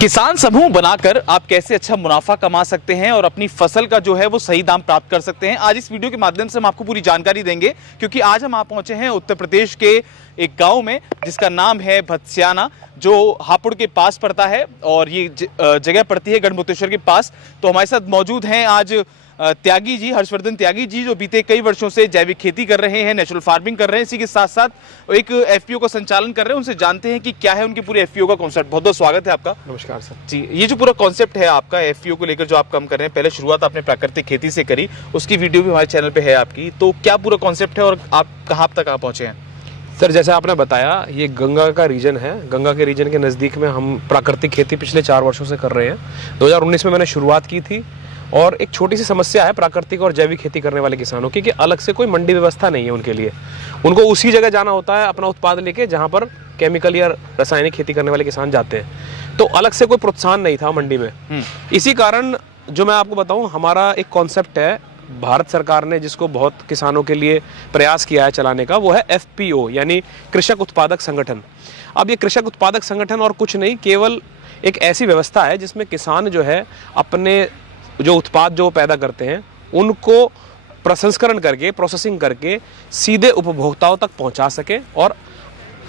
किसान समूह बनाकर आप कैसे अच्छा मुनाफा कमा सकते हैं और अपनी फसल का जो है वो सही दाम प्राप्त कर सकते हैं। आज इस वीडियो के माध्यम से हम आपको पूरी जानकारी देंगे, क्योंकि आज हम पहुंचे हैं उत्तर प्रदेश के एक गांव में जिसका नाम है भत्स्याना, जो हापुड़ के पास पड़ता है और ये जगह पड़ती है गढ़मुक्तेश्वर के पास। तो हमारे साथ मौजूद हैं आज त्यागी जी, हर्षवर्धन त्यागी जी, जो बीते कई वर्षों से जैविक खेती कर रहे हैं, नेचुरल फार्मिंग कर रहे हैं, इसी के साथ साथ एक एफपीओ का संचालन कर रहे हैं। उनसे जानते हैं कि क्या है उनकी पूरी एफपीओ का कॉन्सेप्ट। बहुत बहुत स्वागत है आपका। नमस्कार सर जी, ये जो पूरा कॉन्सेप्ट है आपका एफपीओ को लेकर जो आप काम कर रहे हैं, पहले शुरुआत आपने प्राकृतिक खेती से करी, उसकी वीडियो भी हमारे चैनल पे है आपकी। तो क्या पूरा कॉन्सेप्ट है और आप कहाँ तक पहुंचे हैं? सर, जैसे आपने बताया, ये गंगा का रीजन है। गंगा के रीजन के नज़दीक में हम प्राकृतिक खेती पिछले 4 वर्षों से कर रहे हैं। 2019 में मैंने शुरुआत की थी और एक छोटी सी समस्या है प्राकृतिक और जैविक खेती करने वाले किसानों की कि अलग से कोई मंडी व्यवस्था नहीं है उनके लिए। उनको उसी जगह जाना होता है अपना उत्पाद लेके जहाँ पर केमिकल या रासायनिक खेती करने वाले किसान जाते हैं। तो अलग से कोई प्रोत्साहन नहीं था मंडी में। इसी कारण जो मैं आपको बताऊँ, हमारा एक कॉन्सेप्ट है, भारत सरकार ने जिसको बहुत किसानों के लिए प्रयास किया है चलाने का, वो है एफपीओ यानी कृषक उत्पादक संगठन। अब ये कृषक उत्पादक संगठन और कुछ नहीं, केवल एक ऐसी व्यवस्था है जिसमें किसान जो है अपने जो उत्पाद जो पैदा करते हैं उनको प्रसंस्करण करके, प्रोसेसिंग करके सीधे उपभोक्ताओं तक पहुंचा सके और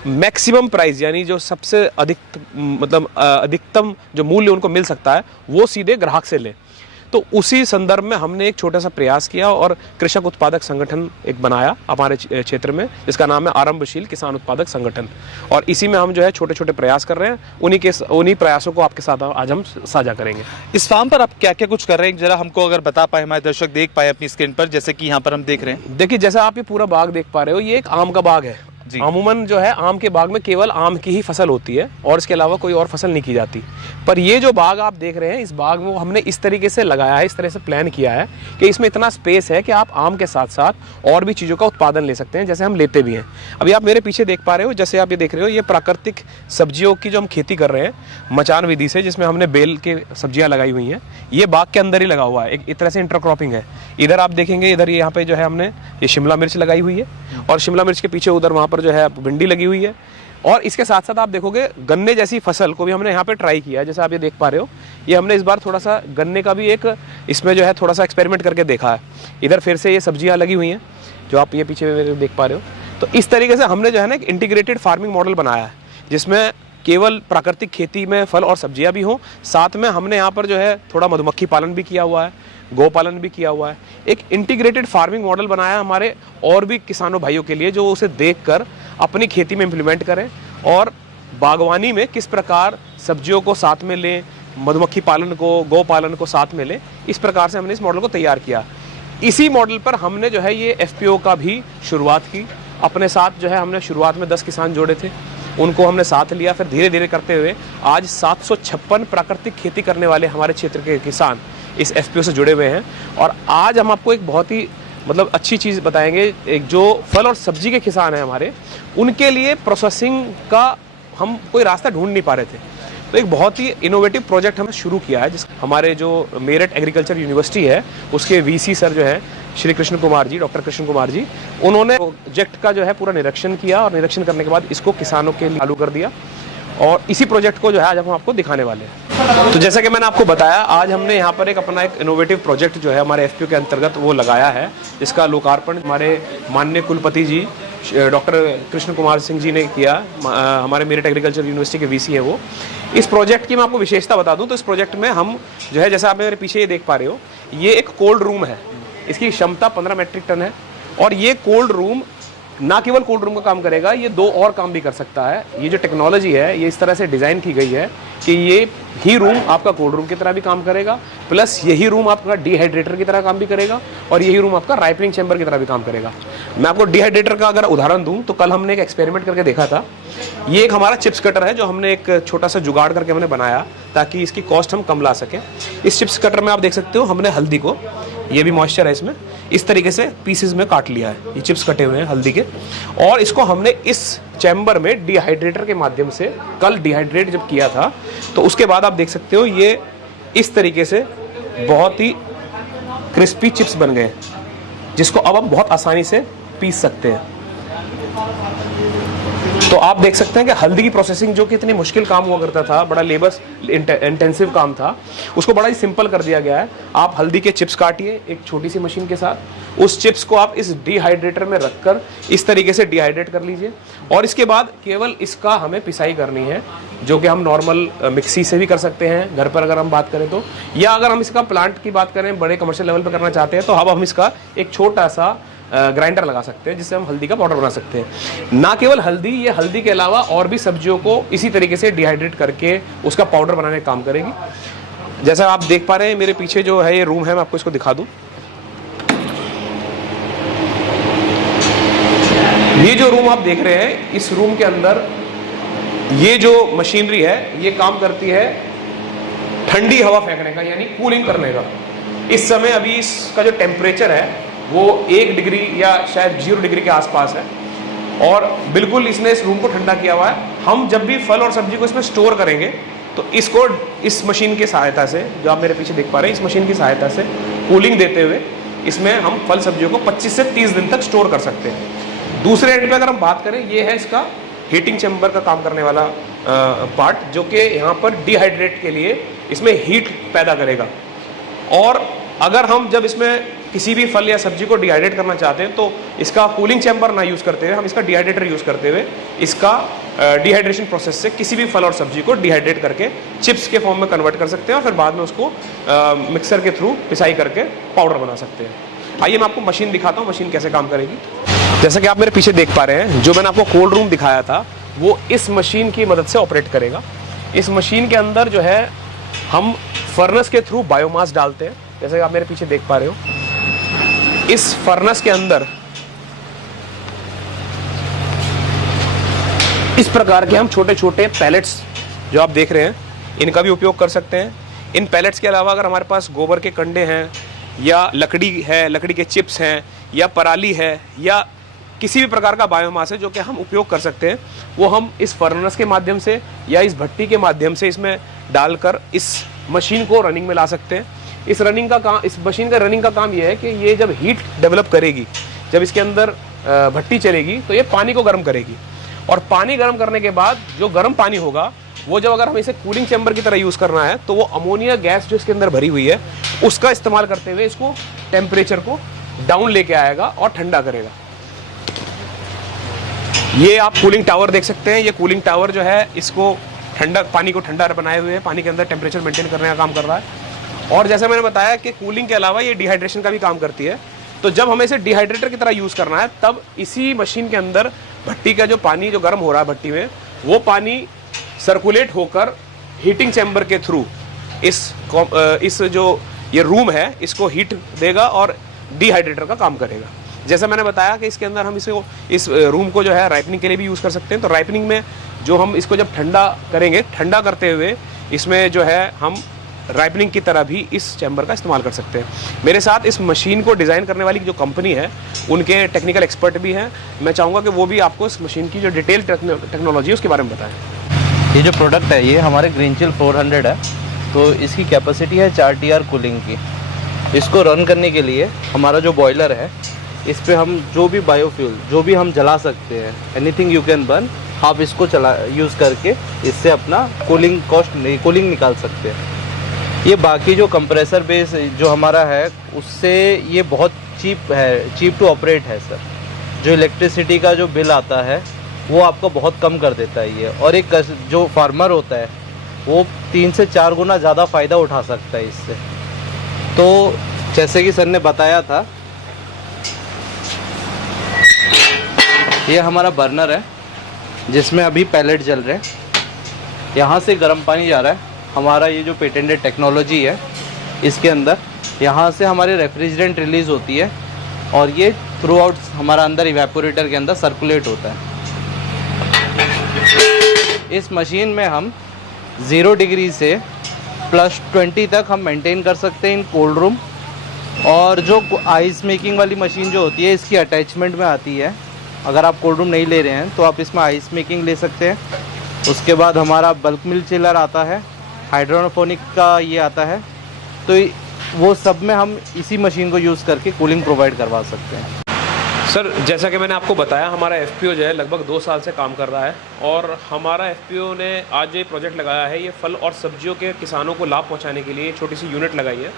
मैक्सिमम प्राइस यानी जो सबसे अधिकतम जो मूल्य उनको मिल सकता है वो सीधे ग्राहक से ले। तो उसी संदर्भ में हमने एक छोटा सा प्रयास किया और कृषक उत्पादक संगठन एक बनाया हमारे क्षेत्र में, जिसका नाम है आरंभशील किसान उत्पादक संगठन। और इसी में हम जो है छोटे छोटे प्रयास कर रहे हैं। उन्हीं प्रयासों को आपके साथ आज हम साझा करेंगे। इस फार्म पर आप क्या क्या कुछ कर रहे हैं, जरा हमको अगर बता पाए, हमारे दर्शक देख पाए अपनी स्क्रीन पर, जैसे कि यहाँ पर हम देख रहे हैं। देखिए, जैसा आप ये पूरा बाग देख पा रहे हो, ये एक आम का बाग है। अमूमन जो है आम के बाग में केवल आम की ही फसल होती है और इसके अलावा कोई और फसल नहीं की जाती। पर ये जो बाग आप देख रहे हैं, इस बाग में हमने इस तरीके से लगाया है, इस तरह से प्लान किया है कि इसमें इतना स्पेस है कि आप आम के साथ साथ और भी चीज़ों का उत्पादन ले सकते हैं, जैसे हम लेते भी हैं। अभी आप मेरे पीछे देख पा रहे हो, जैसे आप ये देख रहे हो, ये प्राकृतिक सब्जियों की जो हम खेती कर रहे हैं मचान विधि से, जिसमें हमने बेल के सब्जियाँ लगाई हुई हैं। ये बाग के अंदर ही लगा हुआ है, एक तरह से इंटरक्रॉपिंग है। इधर आप देखेंगे, इधर यहाँ पे जो है हमने ये शिमला मिर्च लगाई हुई है और शिमला मिर्च के पीछे उधर वहाँ पर जो है भिंडी लगी हुई है। और इसके साथ साथ आप देखोगे गन्ने जैसी फसल को भी हमने यहाँ पे ट्राई किया है। जैसे आप ये देख पा रहे हो, ये हमने इस बार थोड़ा सा गन्ने का भी एक इसमें जो है थोड़ा सा एक्सपेरिमेंट करके देखा है। इधर फिर से ये सब्जियाँ लगी हुई हैं जो आप ये पीछे मेरे देख पा रहे हो। तो इस तरीके से हमने जो है ना एक इंटीग्रेटेड फार्मिंग मॉडल बनाया है, जिसमें केवल प्राकृतिक खेती में फल और सब्जियां भी हों, साथ में हमने यहाँ पर जो है थोड़ा मधुमक्खी पालन भी किया हुआ है, गोपालन भी किया हुआ है। एक इंटीग्रेटेड फार्मिंग मॉडल बनाया हमारे और भी किसानों भाइयों के लिए, जो उसे देखकर अपनी खेती में इम्प्लीमेंट करें और बागवानी में किस प्रकार सब्जियों को साथ में लें, मधुमक्खी पालन को, गौ पालन को साथ में लें। इस प्रकार से हमने इस मॉडल को तैयार किया। इसी मॉडल पर हमने जो है ये एफपीओ का भी शुरुआत की। अपने साथ जो है हमने शुरुआत में 10 किसान जोड़े थे, उनको हमने साथ लिया। फिर धीरे धीरे करते हुए आज 756 प्राकृतिक खेती करने वाले हमारे क्षेत्र के किसान इस एफपीओ से जुड़े हुए हैं। और आज हम आपको एक बहुत ही अच्छी चीज़ बताएंगे। एक जो फल और सब्जी के किसान हैं हमारे, उनके लिए प्रोसेसिंग का हम कोई रास्ता ढूंढ नहीं पा रहे थे। तो एक बहुत ही इनोवेटिव प्रोजेक्ट हमने शुरू किया है, जिस हमारे जो मेरठ एग्रीकल्चर यूनिवर्सिटी है उसके वीसी सर जो है श्री कृष्ण कुमार जी, डॉक्टर कृष्ण कुमार जी, उन्होंने प्रोजेक्ट का जो है पूरा निरीक्षण किया और निरीक्षण करने के बाद इसको किसानों के लिए चालू कर दिया। और इसी प्रोजेक्ट को जो है आज हम आपको दिखाने वाले हैं। तो जैसा कि मैंने आपको बताया, आज हमने यहाँ पर एक अपना एक इनोवेटिव प्रोजेक्ट जो है हमारे एफपीओ के अंतर्गत वो लगाया है, जिसका लोकार्पण हमारे माननीय कुलपति जी डॉक्टर कृष्ण कुमार सिंह जी ने किया। हमारे मेरठ एग्रीकल्चर यूनिवर्सिटी के वीसी है वो। इस प्रोजेक्ट की मैं आपको विशेषता बता दूं तो इस प्रोजेक्ट में हम जो है, जैसा आप मेरे पीछे ये देख पा रहे हो, ये एक कोल्ड रूम है। इसकी क्षमता 15 मेट्रिक टन है और ये कोल्ड रूम ना केवल कोल्ड रूम का काम करेगा, ये 2 और काम भी कर सकता है। ये जो टेक्नोलॉजी है, ये इस तरह से डिज़ाइन की गई है कि ये ही रूम आपका कोल्ड रूम की तरह भी काम करेगा, प्लस यही रूम आपका डिहाइड्रेटर की तरह काम भी करेगा और यही रूम आपका राइपनिंग चैम्बर की तरह भी काम करेगा। मैं आपको डिहाइड्रेटर का अगर उदाहरण दूं तो कल हमने एक एक्सपेरिमेंट करके देखा था। ये एक हमारा चिप्स कटर है जो हमने एक छोटा सा जुगाड़ करके हमने बनाया ताकि इसकी कॉस्ट हम कम ला सकें। इस चिप्स कटर में आप देख सकते हो, हमने हल्दी को, ये भी मॉइस्चर है इसमें, इस तरीके से पीसेस में काट लिया है। ये चिप्स कटे हुए हैं हल्दी के, और इसको हमने इस चैम्बर में डिहाइड्रेटर के माध्यम से कल डिहाइड्रेट जब किया था, तो उसके बाद आप देख सकते हो ये इस तरीके से बहुत ही क्रिस्पी चिप्स बन गए, जिसको अब हम बहुत आसानी से पीस सकते हैं। तो आप देख सकते हैं कि हल्दी की प्रोसेसिंग जो कि इतनी मुश्किल काम हुआ करता था, बड़ा लेबर इंटेंसिव काम था, उसको बड़ा ही सिंपल कर दिया गया है। आप हल्दी के चिप्स काटिए एक छोटी सी मशीन के साथ, उस चिप्स को आप इस डिहाइड्रेटर में रखकर इस तरीके से डिहाइड्रेट कर लीजिए, और इसके बाद केवल इसका हमें पिसाई करनी है, जो कि हम नॉर्मल मिक्सी से भी कर सकते हैं घर पर अगर हम बात करें तो, या अगर हम इसका प्लांट की बात करें, बड़े कमर्शियल लेवल पर करना चाहते हैं, तो अब हम इसका एक छोटा सा ग्राइंडर लगा सकते हैं जिससे हम हल्दी का पाउडर बना सकते हैं। ना केवल हल्दी, ये हल्दी के अलावा और भी सब्जियों को इसी तरीके से डिहाइड्रेट करके उसका पाउडर बनाने का काम करेगी। जैसा आप देख पा रहे हैं मेरे पीछे जो है ये रूम है, मैं आपको इसको दिखा दूं। ये जो रूम आप देख रहे हैं, इस रूम के अंदर ये जो मशीनरी है ये काम करती है ठंडी हवा फेंकने का, यानी कूलिंग करने का। इस समय अभी इसका जो टेम्परेचर है वो 1 डिग्री या शायद 0 डिग्री के आसपास है, और बिल्कुल इसने इस रूम को ठंडा किया हुआ है। हम जब भी फल और सब्जी को इसमें स्टोर करेंगे तो इसको इस मशीन की सहायता से, जो आप मेरे पीछे देख पा रहे हैं, इस मशीन की सहायता से कूलिंग देते हुए इसमें हम फल सब्जियों को 25 से 30 दिन तक स्टोर कर सकते हैं। दूसरे एंड पे अगर हम बात करें, ये है इसका हीटिंग चैम्बर का काम करने वाला पार्ट, जो कि यहाँ पर डिहाइड्रेट के लिए इसमें हीट पैदा करेगा। और अगर हम जब इसमें किसी भी फल या सब्जी को डिहाइड्रेट करना चाहते हैं तो इसका कूलिंग चैम्बर ना यूज़ करते हुए हम इसका डिहाइड्रेटर यूज़ करते हुए इसका डिहाइड्रेशन प्रोसेस से किसी भी फल और सब्जी को डिहाइड्रेट करके चिप्स के फॉर्म में कन्वर्ट कर सकते हैं, और फिर बाद में उसको मिक्सर के थ्रू पिसाई करके पाउडर बना सकते हैं। आइए मैं आपको मशीन दिखाता हूँ, मशीन कैसे काम करेगी। जैसा कि आप मेरे पीछे देख पा रहे हैं, जो मैंने आपको कोल्ड रूम दिखाया था वो इस मशीन की मदद से ऑपरेट करेगा। इस मशीन के अंदर जो है हम फर्नेस के थ्रू बायोमास डालते हैं, जैसे कि आप मेरे पीछे देख पा रहे हो। इस फर्नेस के अंदर इस प्रकार के हम छोटे छोटे पैलेट्स जो आप देख रहे हैं, इनका भी उपयोग कर सकते हैं। इन पैलेट्स के अलावा अगर हमारे पास गोबर के कंडे हैं, या लकड़ी है, लकड़ी के चिप्स हैं, या पराली है, या किसी भी प्रकार का बायोमास है जो कि हम उपयोग कर सकते हैं, वो हम इस फर्नेस के माध्यम से या इस भट्टी के माध्यम से इसमें डालकर इस मशीन को रनिंग में ला सकते हैं। इस मशीन का रनिंग का काम ये है कि ये जब हीट डेवलप करेगी, जब इसके अंदर भट्टी चलेगी तो ये पानी को गर्म करेगी, और पानी गर्म करने के बाद जो गर्म पानी होगा वो जब अगर हमें इसे कूलिंग चैम्बर की तरह यूज़ करना है तो वो अमोनिया गैस जो इसके अंदर भरी हुई है उसका इस्तेमाल करते हुए इसको टेम्परेचर को डाउन लेके आएगा और ठंडा करेगा। ये आप कूलिंग टावर देख सकते हैं। ये कूलिंग टावर जो है इसको ठंडा, पानी को ठंडा बनाए हुए पानी के अंदर टेम्परेचर मेंटेन करने का काम कर रहा है। और जैसे मैंने बताया कि कूलिंग के अलावा ये डिहाइड्रेशन का भी काम करती है। तो जब हमें इसे डिहाइड्रेटर की तरह यूज़ करना है तब इसी मशीन के अंदर भट्टी का जो पानी जो गर्म हो रहा है भट्टी में, वो पानी सर्कुलेट होकर हीटिंग चैम्बर के थ्रू इस जो ये रूम है इसको हीट देगा और डिहाइड्रेटर का काम करेगा। जैसा मैंने बताया कि इसके अंदर हम इस रूम को जो है राइपनिंग के लिए भी यूज़ कर सकते हैं। तो राइपनिंग में जो हम इसको जब ठंडा करेंगे, ठंडा करते हुए इसमें जो है हम राइपनिंग की तरह भी इस चैम्बर का इस्तेमाल कर सकते हैं। मेरे साथ इस मशीन को डिज़ाइन करने वाली जो कंपनी है उनके टेक्निकल एक्सपर्ट भी हैं। मैं चाहूँगा कि वो भी आपको इस मशीन की जो डिटेल टेक्नोलॉजी है उसके बारे में बताएं। ये जो प्रोडक्ट है ये हमारे ग्रीनचिल 400 है, तो इसकी कैपेसिटी है 4 TR कूलिंग की। इसको रन करने के लिए हमारा जो बॉयलर है इस पे हम जो भी बायोफ्यूल जो भी हम जला सकते हैं, एनीथिंग यू कैन बर्न, आप इसको यूज़ करके इससे अपना कूलिंग निकाल सकते हैं। ये बाकी जो कंप्रेसर बेस जो हमारा है उससे ये बहुत चीप टू ऑपरेट है सर। जो इलेक्ट्रिसिटी का जो बिल आता है वो आपको बहुत कम कर देता है ये, और एक जो फार्मर होता है वो 3 से 4 गुना ज़्यादा फ़ायदा उठा सकता है इससे। तो जैसे कि सर ने बताया था, ये हमारा बर्नर है जिसमें अभी पैलेट जल रहे हैं। यहाँ से गर्म पानी जा रहा है। हमारा ये जो पेटेंटेड टेक्नोलॉजी है इसके अंदर यहाँ से हमारे रेफ्रिजरेंट रिलीज़ होती है और ये थ्रू आउट हमारा अंदर इवेपोरेटर के अंदर सर्कुलेट होता है। इस मशीन में हम 0 डिग्री से +20 तक हम मेंटेन कर सकते हैं इन कोल्ड रूम। और जो आइस मेकिंग वाली मशीन जो होती है इसकी अटैचमेंट में आती है। अगर आप कोल्ड रूम नहीं ले रहे हैं तो आप इसमें आइस मेकिंग ले सकते हैं। उसके बाद हमारा बल्क मिल्क चिलर आता है, हाइड्रोफोनिक का ये आता है। तो वो सब में हम इसी मशीन को यूज़ करके कूलिंग प्रोवाइड करवा सकते हैं। सर, जैसा कि मैंने आपको बताया, हमारा एफपीओ जो है लगभग 2 साल से काम कर रहा है और हमारा एफपीओ ने आज ये प्रोजेक्ट लगाया है, ये फल और सब्जियों के किसानों को लाभ पहुंचाने के लिए छोटी सी यूनिट लगाई है।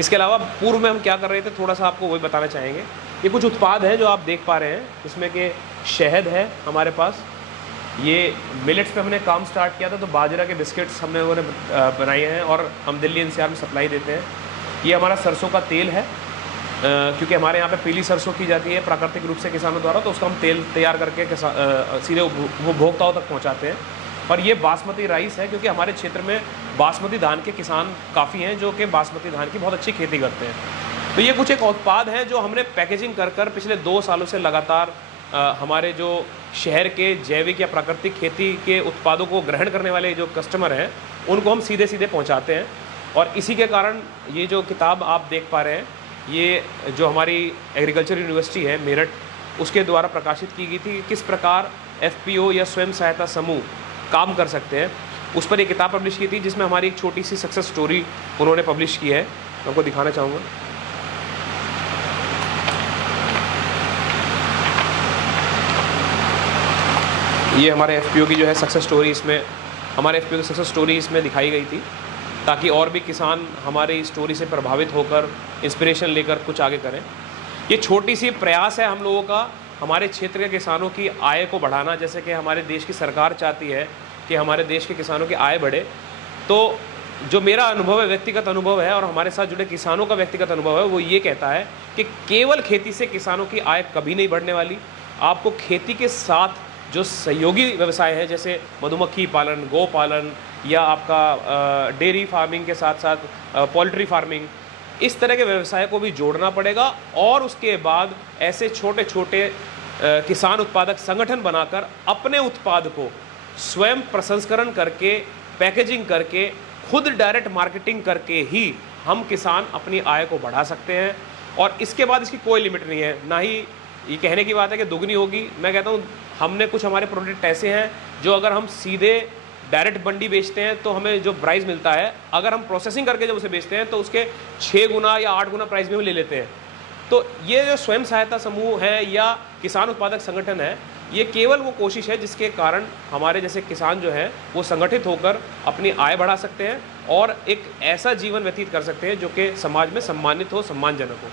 इसके अलावा पूर्व में हम क्या कर रहे थे, थोड़ा सा आपको वही बताना चाहेंगे। ये कुछ उत्पाद हैं जो आप देख पा रहे हैं, इसमें कि शहद है हमारे पास, ये मिलेट्स पे हमने काम स्टार्ट किया था, तो बाजरा के बिस्किट्स हमने बनाए हैं और हम दिल्ली एनसीआर में सप्लाई देते हैं। ये हमारा सरसों का तेल है, क्योंकि हमारे यहाँ पे पीली सरसों की जाती है प्राकृतिक रूप से किसानों द्वारा, तो उसका हम तेल तैयार करके सीधे उपभोक्ताओं तक पहुँचाते हैं। और ये बासमती राइस है, क्योंकि हमारे क्षेत्र में बासमती धान के किसान काफ़ी हैं जो कि बासमती धान की बहुत अच्छी खेती करते हैं। तो ये कुछ एक उत्पाद हैं जो हमने पैकेजिंग कर पिछले 2 सालों से लगातार हमारे जो शहर के जैविक या प्राकृतिक खेती के उत्पादों को ग्रहण करने वाले जो कस्टमर हैं, उनको हम सीधे सीधे पहुंचाते हैं। और इसी के कारण ये जो किताब आप देख पा रहे हैं, ये जो हमारी एग्रीकल्चर यूनिवर्सिटी है मेरठ, उसके द्वारा प्रकाशित की गई थी, किस प्रकार एफपीओ या स्वयं सहायता समूह काम कर सकते हैं, उस पर एक किताब पब्लिश की थी, जिसमें हमारी एक छोटी सी सक्सेस स्टोरी उन्होंने पब्लिश की है। मैं आपको दिखाना चाहूँगा। ये हमारे एफपीओ की जो है सक्सेस स्टोरी, इसमें हमारे एफपीओ की सक्सेस स्टोरी इसमें दिखाई गई थी, ताकि और भी किसान हमारी स्टोरी से प्रभावित होकर इंस्पिरेशन लेकर कुछ आगे करें। ये छोटी सी प्रयास है हम लोगों का, हमारे क्षेत्र के किसानों की आय को बढ़ाना। जैसे कि हमारे देश की सरकार चाहती है कि हमारे देश के किसानों की आय बढ़े, तो जो मेरा अनुभव है, व्यक्तिगत अनुभव है, और हमारे साथ जुड़े किसानों का व्यक्तिगत अनुभव है, वो ये कहता है कि केवल खेती से किसानों की आय कभी नहीं बढ़ने वाली। आपको खेती के साथ जो सहयोगी व्यवसाय है, जैसे मधुमक्खी पालन, गौ पालन, या आपका डेयरी फार्मिंग के साथ साथ पोल्ट्री फार्मिंग, इस तरह के व्यवसाय को भी जोड़ना पड़ेगा। और उसके बाद ऐसे छोटे छोटे किसान उत्पादक संगठन बनाकर अपने उत्पाद को स्वयं प्रसंस्करण करके, पैकेजिंग करके, खुद डायरेक्ट मार्केटिंग करके ही हम किसान अपनी आय को बढ़ा सकते हैं। और इसके बाद इसकी कोई लिमिट नहीं है, ना ही ये कहने की बात है कि दुगनी होगी। मैं कहता हूँ हमने कुछ हमारे प्रोडक्ट ऐसे हैं जो अगर हम सीधे डायरेक्ट मंडी बेचते हैं तो हमें जो प्राइस मिलता है, अगर हम प्रोसेसिंग करके जब उसे बेचते हैं तो उसके 6 गुना या 8 गुना प्राइस में हम ले लेते हैं। तो ये जो स्वयं सहायता समूह है या किसान उत्पादक संगठन है, ये केवल वो कोशिश है जिसके कारण हमारे जैसे किसान जो है वो संगठित होकर अपनी आय बढ़ा सकते हैं और एक ऐसा जीवन व्यतीत कर सकते हैं जो कि समाज में सम्मानित हो, सम्मानजनक हो।